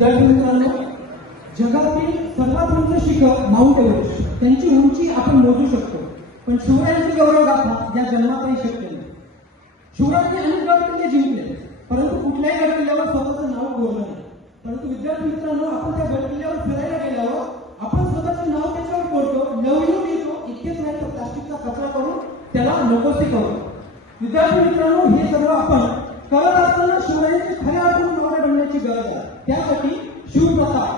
विद्यार्थी मित्रांनो, जगातील सर्वात उंच शिखर माउंट एव्हरेस्ट, त्यांची उंची आपण मोजू शकतो, पण शिवरायांची गौरव गाथा या जन्मातही शक्य नाही. शिवरायांनी अनेक गड किल्ले जिंकले, परंतु कुठल्याही गड किल्ल्यावर स्वतःचं नाव कोरलं नाही. परंतु विद्यार्थी मित्रांनो, आपण त्या गड किल्ल्यावर फिरायला गेल्यावर आपण स्वतःचं नाव त्याच्यावर कोरतो, लवयून येतो. इतकेच नाही तर प्लास्टिकचा कचरा करून त्याला नकोसे करतो. विद्यार्थी मित्रांनो, हे सर्व आपण करत असताना शिवरायांची खऱ्या अर्थाने नावे बनण्याची गरज आहे. त्यासाठी शिवप्रताप,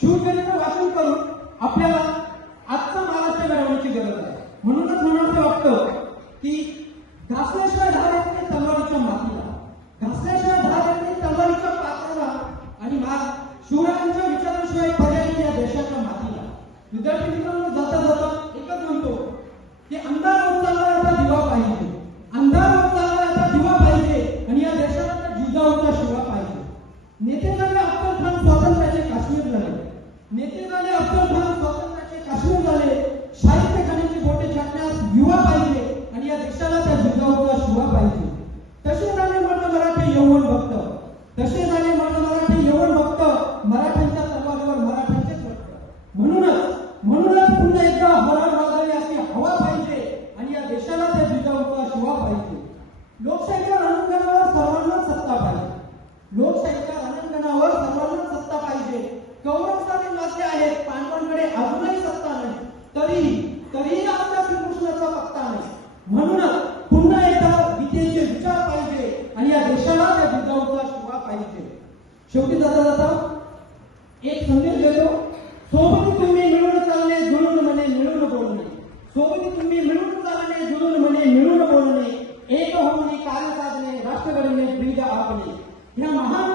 शिवचरित्र वाचन करून आपल्याला आजचा महाराष्ट्र घडवण्याची गरज आहे. म्हणूनच मला असं वाटतं की घासल्याशिवाय धार येत नाही तलवारीच्या मातीला, घासल्याशिवाय धार येत नाही तलवारीच्या पात्राला, आणि शिवरायांच्या विचाराशिवाय पर्याय या देशाच्या मातीला. विद्यार्थी मित्रांनो, जाता जाता एकच म्हणतो की अंधार होत चाललाय आता दिवा पाहिजे, अंधार होत चाललाय आता दिवा पाहिजे, आणि या देशाला त्या जिजाऊचा शिवा पाहिजे. नेते झाले अफजल खान स्वातंत्र्याचे काश्मीर झाले, नेते झाले अफजल खान स्वातंत्र्याचे काश्मीर झाले. साहित्य खाण्याची बोटे छाटण्यास युवा पाहिजे, आणि या देशाला त्या जिजाऊचा शिवा पाहिजे. तसे झाले मर्द मराठी यवन भक्त, तसे झाले मर्द मराठी यवन भक्त, मराठ्यांच्या तलवारीवर मराठ्यांचेच भक्त. म्हणूनच पुन्हा एकदा हरण वाजवली अशी हवा पाहिजे, आणि या देशाला त्या जिजाऊचा शिवा पाहिजे. लोकशाहीच्या रणांगणावर सर्वांनाच सत्ता पाहिजे, लोकशाहीच्या रणांगणावर सर्वांनाच सत्ता पाहिजे. कौरव सारे वाचले आहेत, पांडवांकडे अजूनही सत्ता नाही, तरीही आपल्या श्रीकृष्णाचा पत्ता नाही. म्हणूनच पुन्हा एकदा गीतेचे विचार पाहिजे, आणि या देशाला त्या जिजाऊचा शिवा पाहिजे. शेवटी जाता जाता एक संदेश देतो. सोबती तुम्ही मिळून चालणे, जुळून म्हणे, मिळून बोलणे. सोबती तुम्ही मिळून चालणे, जुळून म्हणे, मिळून बोलणे. एक होऊन कार्य साधणे, राष्ट्र घडविणे, ब्रीद आपणे. या महान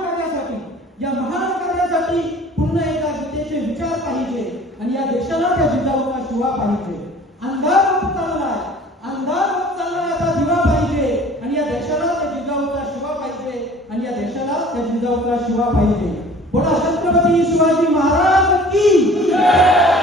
कार्यासाठी पुन्हा एकदा गीतेचे विचार पाहिजे, आणि या देशाला त्या जिजाऊचा शिवा पाहिजे. अंधार होत चाललाय आता दिवा पाहिजे, आणि या देशाला त्या जिजाऊचा शिवा पाहिजे, आणि या देशाला त्या जिजाऊचा शिवा पाहिजे. बोला छत्रपती शिवाजी महाराज की जय.